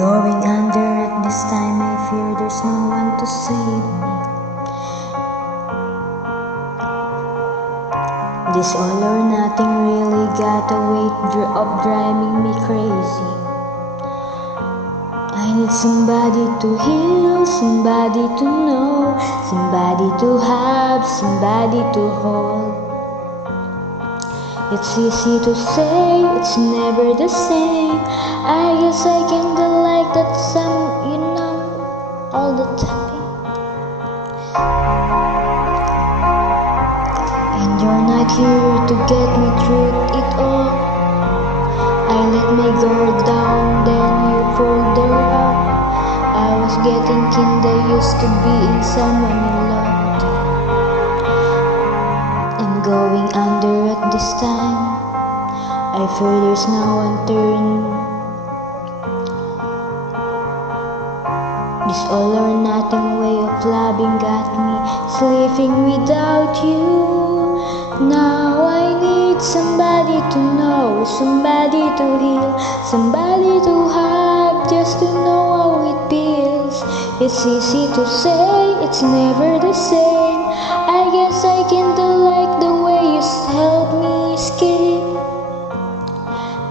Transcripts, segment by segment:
Going under at this time, I fear there's no one to save me. This all or nothing really got a weight of driving me crazy. I need somebody to heal, somebody to know, somebody to have, somebody to hold. It's easy to say, it's never the same. I guess I kinda like that some, all the time. And you're not here to get me through it all. I let my guard down, then you folded up. I was getting kinda used to being someone you loved. And going under at this time, I fear there's no one turn. This all or nothing way of loving got me sleeping without you. Now I need somebody to know, somebody to heal, somebody to have, just to know how it feels. It's easy to say, it's never the same. I guess I kinda like the way you help me escape.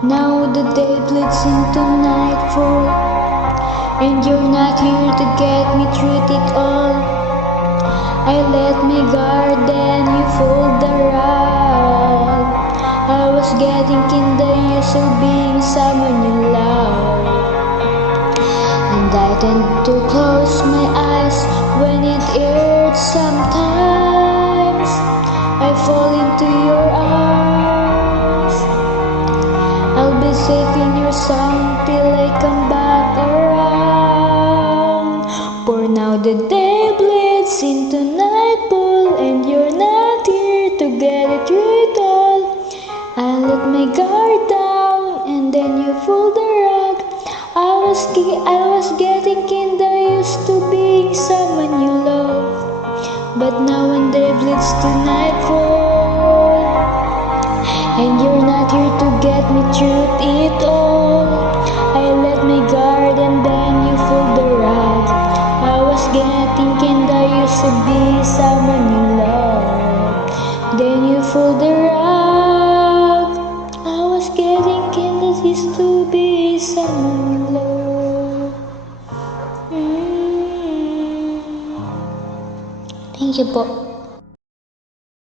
Now the day bleeds into nightfall, and you're not here to get me through it all. I let me guard, then you fold the rug. I was getting kinda used to being someone you love. And I tend to close my eyes when it hurts sometimes. I fall into your arms. I'll be safe in your sound till I come back around. For now the day bleeds into nightfall, and you're not here to get it through it all. I let my guard down, and then you pulled the rug. I was getting kinda used to being someone you love. But now when day bleeds to nightfall, and you're not here to get me through it all. I let me guard, and then you pulled the rug. I was getting kinda used to be someone you love. Then you pulled the rug. I was getting kinda used to be someone you love. Thank you po.